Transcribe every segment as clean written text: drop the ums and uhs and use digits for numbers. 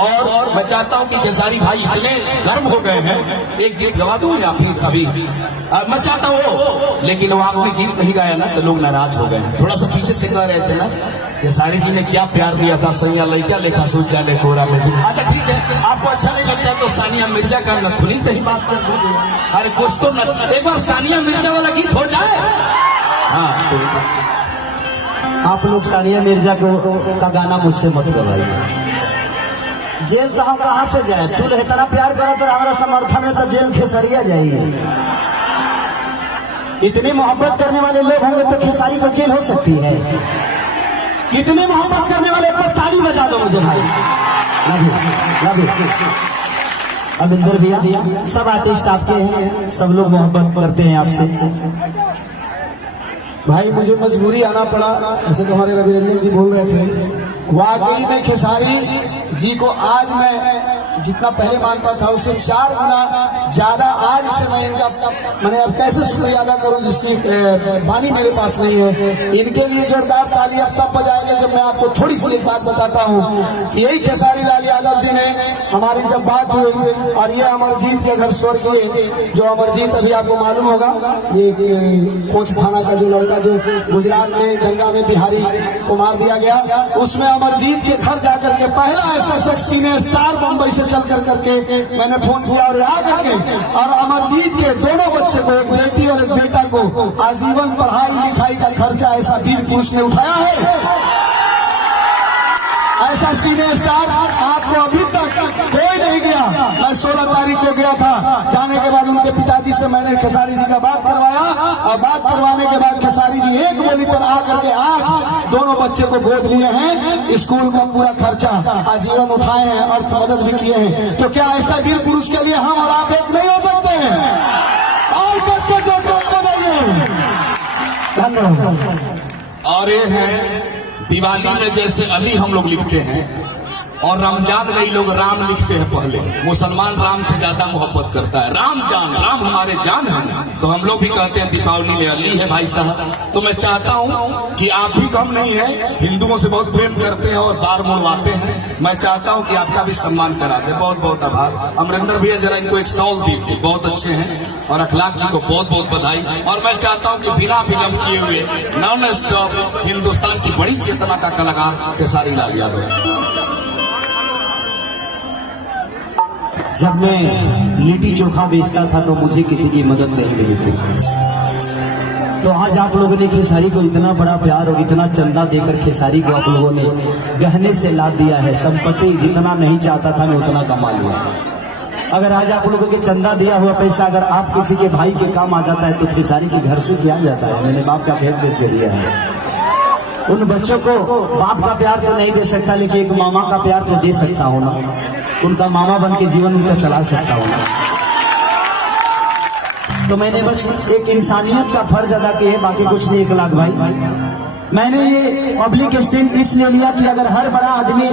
और मैं चाहता हूं कि खेसारी भाई इतने गर्म हो गए हैं, एक गीत गवा दूं या फिर अभी मैं चाहता हूँ, लेकिन वो आपने गीत नहीं गाया ना तो लोग नाराज हो गए। थोड़ा सा पीछे से कह रहे थे ना खेसारी जी ने क्या प्यार दिया था, सैया लड़का लेखा सोचा ने कोरा में। अच्छा ठीक है, आपको अच्छा नहीं लगता तो सानिया मिर्जा का नथुनी पे ही बात कर दीजिए। अरे कुछ तो एक बार सानिया मिर्जा वाला गीत हो जाए। हाँ आप लोग सानिया मिर्जा का गाना मुझसे मत गवाइए। जेल तो हम कहाँ से जाए, तू इतना प्यार करो तो हमारा समर्थन में तो जेल खेसरिया जाइए। इतनी मोहब्बत करने वाले लोग होंगे तो खेसारी को जेल हो सकती है। कितने मोहब्बत करने वाले पर ताली बजा दो मुझे भाई। लव यू अविंदर भैया, सब आर्टिस्ट आपके हैं, सब लोग मोहब्बत करते हैं आपसे। भाई मुझे मजबूरी आना पड़ा, ऐसे तो हमारे रवि रंजन जी बोल रहे थे। वाकई में खेसारी जी को आज मैं जितना पहले मानता था उससे 4 गुना ज्यादा आज से मैं इनका मैंने अब कैसे शुक्रिया अदा करूं जिसकी वाणी मेरे पास नहीं है। इनके लिए जोरदार ताली अब तब बजाएंगे जब मैं आपको थोड़ी सी एक बात बताता हूं। यही खेसारी लाल यादव जी ने हमारी जब बात हुई और ये अमरजीत के घर स्वर्गीय जो अमरजीत अभी आपको मालूम होगा, ये कोच थाना का जो लड़का जो गुजरात में गंगा में बिहारी को मार दिया गया, उसमें अमरजीत के घर जाकर के पहला ऐसा शख्स सिने स्टार बम्बई से चल करके मैंने फोन किया और आ करके और अमरजीत के दोनों बच्चे को, एक बेटी और एक बेटा को आजीवन पढ़ाई लिखाई का खर्चा ऐसा वीर पुरुष ने उठाया है। ऐसा सिने स्टार आपको अभी तक कोई नहीं गया। मैं 16 तारीख को गया था, जाने के बाद उनके पिताजी से मैंने खेसारी जी का बात करवाया और बात करवाने के बाद खेसारी जी एक बोली पर आकर के आज दोनों बच्चे को गोद लिए हैं, स्कूल का पूरा खर्चा आजीवन उठाए हैं और मदद भी किए हैं। तो क्या ऐसा वीर पुरुष के लिए हम और आप एक नहीं हो सकते हैं? और किसके जो धन्यवाद। और ये है दिवाली में जैसे अली हम लोग लिखते हैं और रमजान में लोग राम लिखते हैं। पहले मुसलमान राम से ज्यादा मोहब्बत करता है, राम जान, राम हमारे जान है, तो हम लोग भी कहते हैं दीपावली में अली है भाई साहब। तो मैं चाहता हूं कि आप भी कम नहीं है, हिंदुओं से बहुत प्रेम करते हैं और बार मुड़वाते हैं। मैं चाहता हूं कि आपका भी सम्मान करा दे। बहुत बहुत आभार। अमरिंदर भैया जरा इनको एक सॉल दीजिए, बहुत अच्छे हैं। और अखलाक जी को बहुत बहुत बधाई। और मैं चाहता हूं कि बिना विलंब किए हुए नॉन स्टॉप हिंदुस्तान की बड़ी चेतना का कलाकार खेसारी लाल यादव। जब मैं लिट्टी चोखा बेचता था तो मुझे किसी की मदद नहीं मिली थी, तो आज आप लोगों ने खेसारी को इतना बड़ा प्यार और इतना चंदा देकर खेसारी को आप लोगों ने गहने से लाद दिया है। संपत्ति जितना नहीं चाहता था मैं उतना कमा लिया। अगर आज आप लोगों के चंदा दिया हुआ पैसा अगर आप किसी के भाई के काम आ जाता है तो खेसारी के घर से क्या जाता है? मैंने बाप का भेद बेच दिया है। उन बच्चों को बाप का प्यार तो नहीं दे सकता, लेकिन एक मामा का प्यार तो दे सकता हूँ ना। उनका मामा बन के जीवन उनका चला सकता हूँ। तो मैंने बस एक इंसानियत का फर्ज अदा किया है, बाकी कुछ नहीं। 1 लाख भाई, मैंने ये पब्लिक स्टेज इसलिए लिया कि अगर हर बड़ा आदमी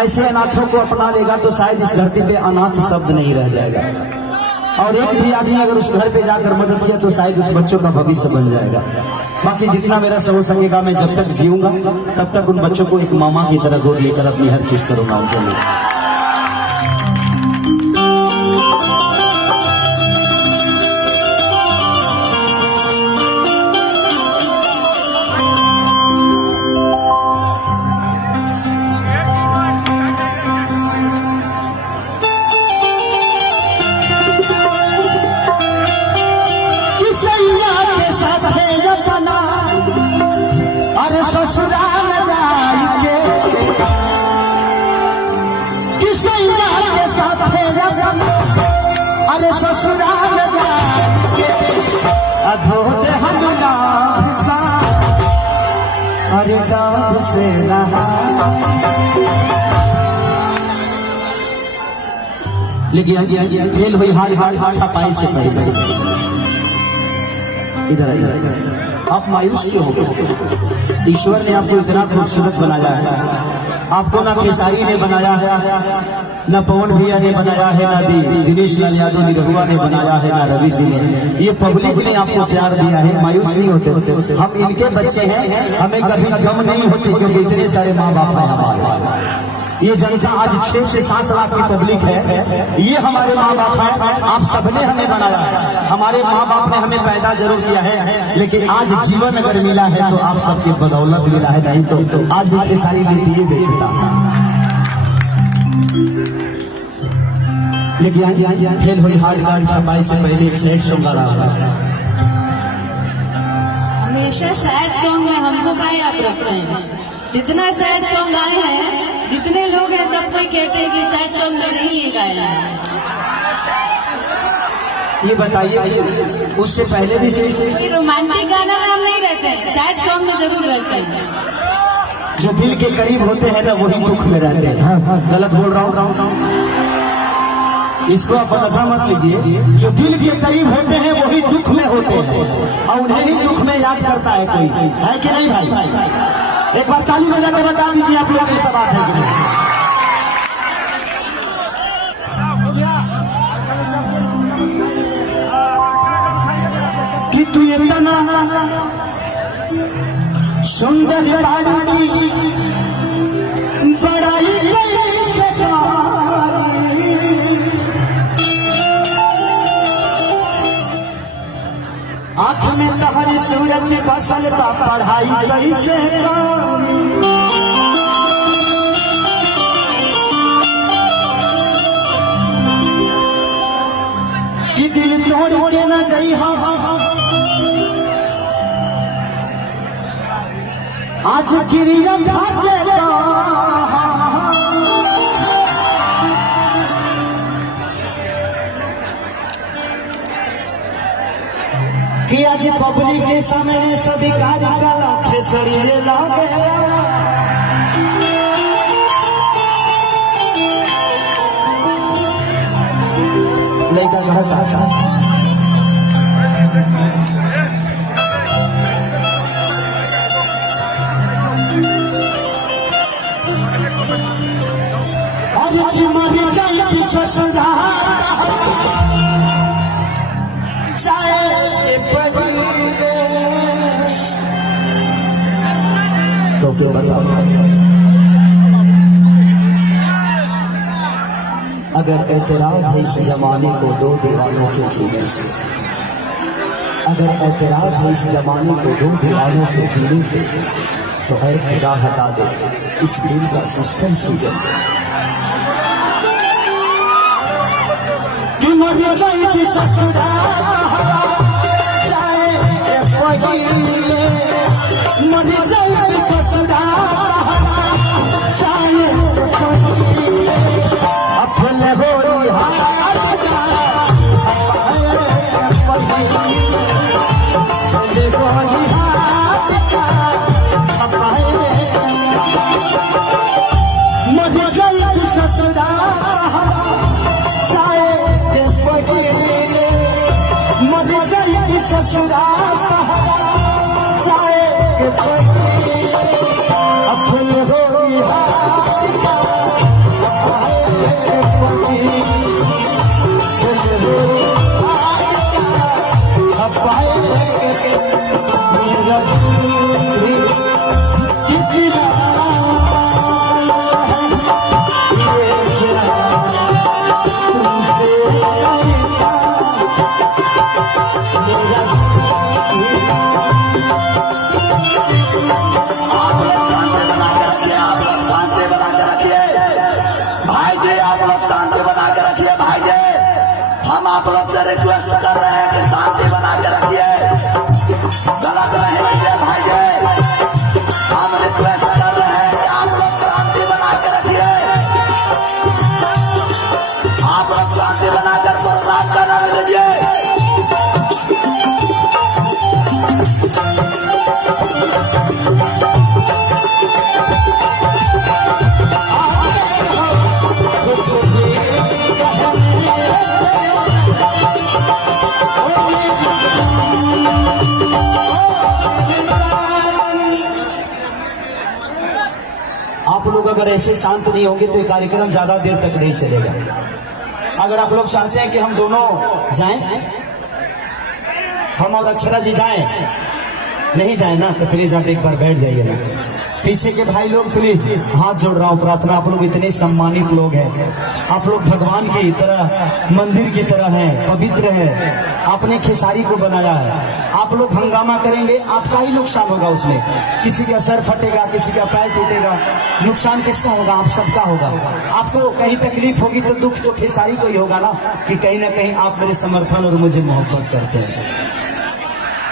ऐसे अनाथों को अपना लेगा तो शायद इस धरती पे अनाथ शब्द नहीं रह जाएगा। और एक भी आदमी अगर उस घर पे जाकर मदद किया तो शायद उस बच्चों का भविष्य बन जाएगा। बाकी जितना मेरा सब संगेगा, मैं जब तक जीऊंगा तब तक उन बच्चों को एक मामा की तरह गोद लेकर अपनी हर चीज करूंगा उनके लिए। अरे ससुराल जाइए किसैया के साथ अरे ससुराल जाइए अधोते हनुना अरे डाब से नहा। लेकिन फेल हुई हार छपाई से पहले। इधर आप मायूस क्यों हो गए? ईश्वर ने आपको इतना खूबसूरत बनाया है। आपको ना खेसारी ने बनाया है, ना पवन भैया ने बनाया है, ना दिनेश लाल यादव निरहुआ ने बनाया है, ना रवि सिंह ने। ये पब्लिक ने आपको प्यार दिया है। मायूस नहीं होते, हम इनके बच्चे हैं, हमें कभी गम नहीं होती क्योंकि इतने सारे माँ बाप हैं हमारे। ये जनता आज 6 से 7 लाख की पब्लिक है, ये हमारे माँ बाप है। आप सबने हमें बनाया है, हमारे माँ बाप ने हमें पैदा जरूर किया है, लेकिन आज जीवन अगर मिला है तो आप सबकी बदौलत मिला है, नहीं तो आज भी खेसारी लिट्टी बेचता। लेकिन फेल हुई हार्ड कार्ड छपाई से पहले एक सैड सॉन्ग आ रहा है। हमेशा सैड सॉन्ग में हमको क्या याद रखते हैं? जितना सैड सॉन्ग आए हैं, जितने लोग हैं, सब कोई कहते हैं कि सैड सॉन्ग में नहीं ये गाया है। ये बताइए उससे पहले भी सही रोमांटिक गाना में हम नहीं रहते हैं, सैड सॉन्ग में जरूर रहते हैं। जो दिल के करीब होते हैं ना वही दुख में रहते हैं। हाँ, गलत बोल रहा हूँ, इसको आप पता मत लीजिए। जो दिल के करीब होते हैं वही दुख में होते हैं, और उन्हें ही दुख में याद करता है कोई, है कि नहीं भाई? एक बार ताली बजा के बता दीजिए आप लोग ऐसा बात है कि नहीं? कि तू इतना सुंदर बाड़ी बड़ाई आँख में तहरी सूरत फसल बा पढ़ाई कैसे कि दिल तोड़ के न जाई। आज गिरिया कि आज पब्लिक के सामने सभी कार्यकाला खेसरिए लागे। लड़का कहता आज मर जाए ससुराल तो क्यों बताओ? अगर एतराज है इस जमाने को दो दीवानों के जीने से, अगर एतराज है इस जमाने को दो दीवानों के जीने से, तो ऐ खुदा हटा दे इस दिल का सिस्टम सीधे से। कि मर जाए ससुराल मर जाए ससुराल चाहे अपने बोरी मर जाए ससुराल चाहे मर जाए ससुराल अपने बोरी आप लोग से रिक्वेस्ट कर रहे हैं कि शांति बना के रखिए, गलत नहीं रखिए भाई जी। हम रिक्वेस्ट कर रहे हैं कि आप लोग शांति बना के रखिए, आप लोग शांति बनाकर प्रोग्राम करना लीजिए। आप लोग अगर ऐसे शांत नहीं होंगे तो ये कार्यक्रम ज्यादा देर तक नहीं चलेगा। अगर आप लोग चाहते हैं कि हम दोनों जाएं, हम और अक्षरा जी जाएं, नहीं जाए ना तो प्लीज आप एक बार बैठ जाइए ना। पीछे के भाई लोग प्लीज हाथ जोड़ रहा हूँ, प्रार्थना। आप लोग इतने सम्मानित लोग हैं, आप लोग भगवान की तरह, मंदिर की तरह हैं, पवित्र हैं। आपने खेसारी को बनाया है, आप लोग हंगामा करेंगे, आपका ही नुकसान होगा उसमें। किसी का सर फटेगा, किसी का पैर टूटेगा, नुकसान किसका होगा? आप सबका होगा। आपको कहीं तकलीफ होगी तो दुख तो खेसारी को ही होगा ना, कि कहीं ना कहीं आप मेरे समर्थन और मुझे मोहब्बत करते हैं।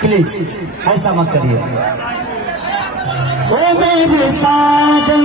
प्लीज ऐसा मत करिए। ओ मेरे साजन,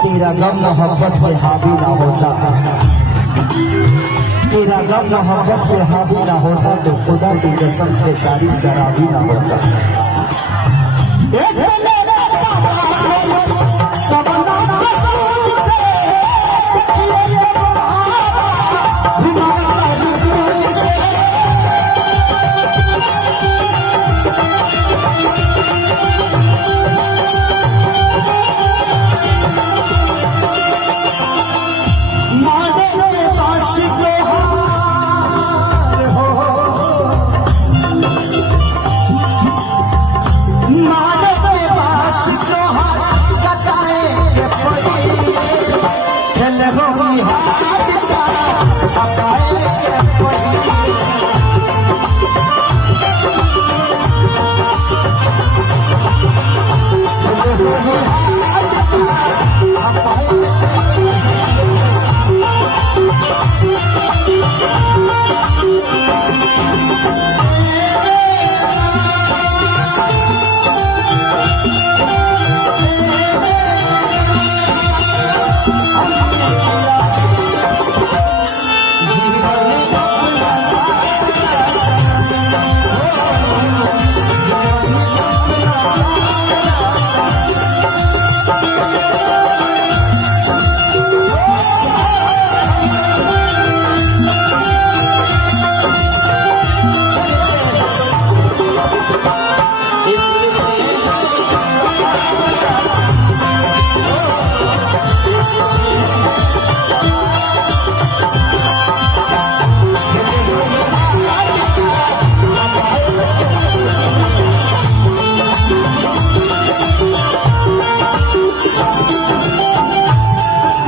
तेरा गम मोहब्बत पे हावी ना होता, तेरा गम मोहब्बत पे हावी ना होता तो खुदा की कसम से सारी शराबी ना होता।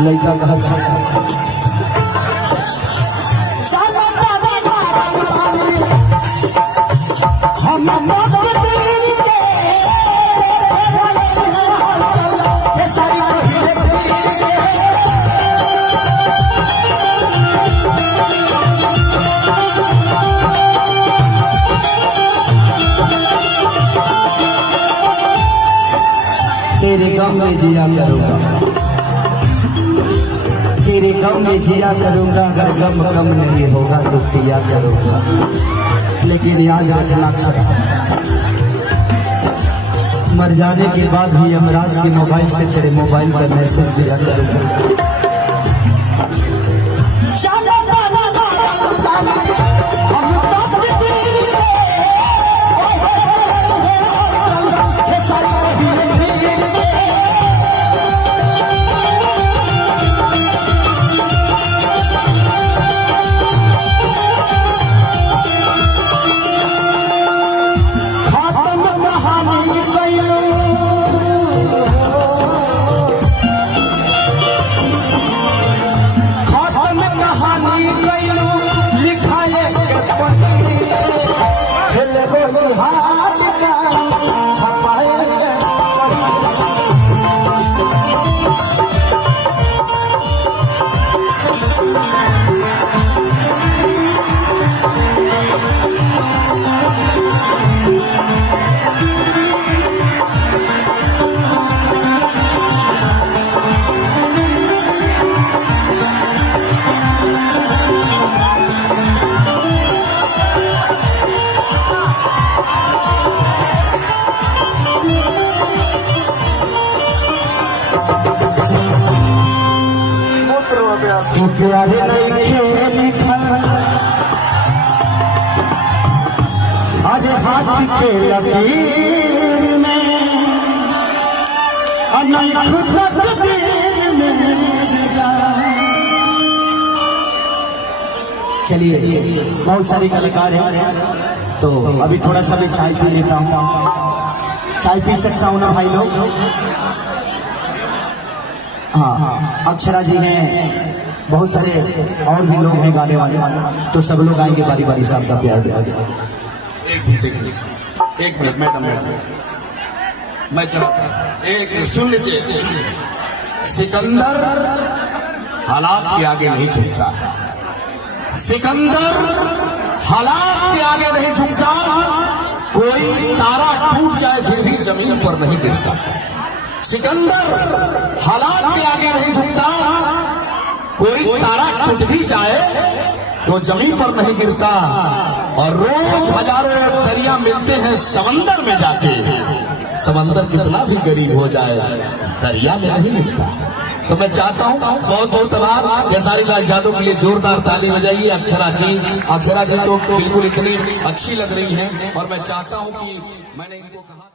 लड़का तेरे गम में जिया करूंगा, तेरे गम में जिया करूंगा, अगर गम कम नहीं होगा तो पिया करूंगा। लेकिन याद रखना, मर जाने के बाद भी यमराज के मोबाइल से तेरे मोबाइल पर मैसेज दिया करूंगा। कि प्यार नहीं खेल लिखल अरे हाथ के लकीर में नहीं खुद तकदीर में जा। चलिए बहुत सारे कलाकार हैं तो अभी थोड़ा सा मैं चाय पी लेता हूँ। चाय पी सकता हूँ ना भाई लोग? हाँ, अक्षरा जी हैं, बहुत सारे और भी लोग हैं गाने वाले, तो सब लोग आएंगे बारी बारी से आपका प्यार दे। एक मिनट मैडम मैं एक सुन लीजिए। सिकंदर हालात के आगे नहीं झुकता, सिकंदर हालात के आगे नहीं झुकता, कोई तारा टूट जाए फिर भी जमीन पर नहीं गिरता। सिकंदर हालात के आगे नहीं झुकता, कोई तारा टूट भी जाए तो जमीन पर नहीं गिरता। और रोज हजारों दरिया मिलते हैं समंदर में जाके, समंदर कितना भी गरीब हो जाए दरिया में नहीं मिलता। तो मैं चाहता हूँ बहुत बहुत आभार खेसारी लाल यादव के लिए जोरदार ताली बजाइए। अक्षरा जी तो बिल्कुल इतनी अच्छी लग रही हैं और मैं चाहता हूँ कि मैंने इनको कहा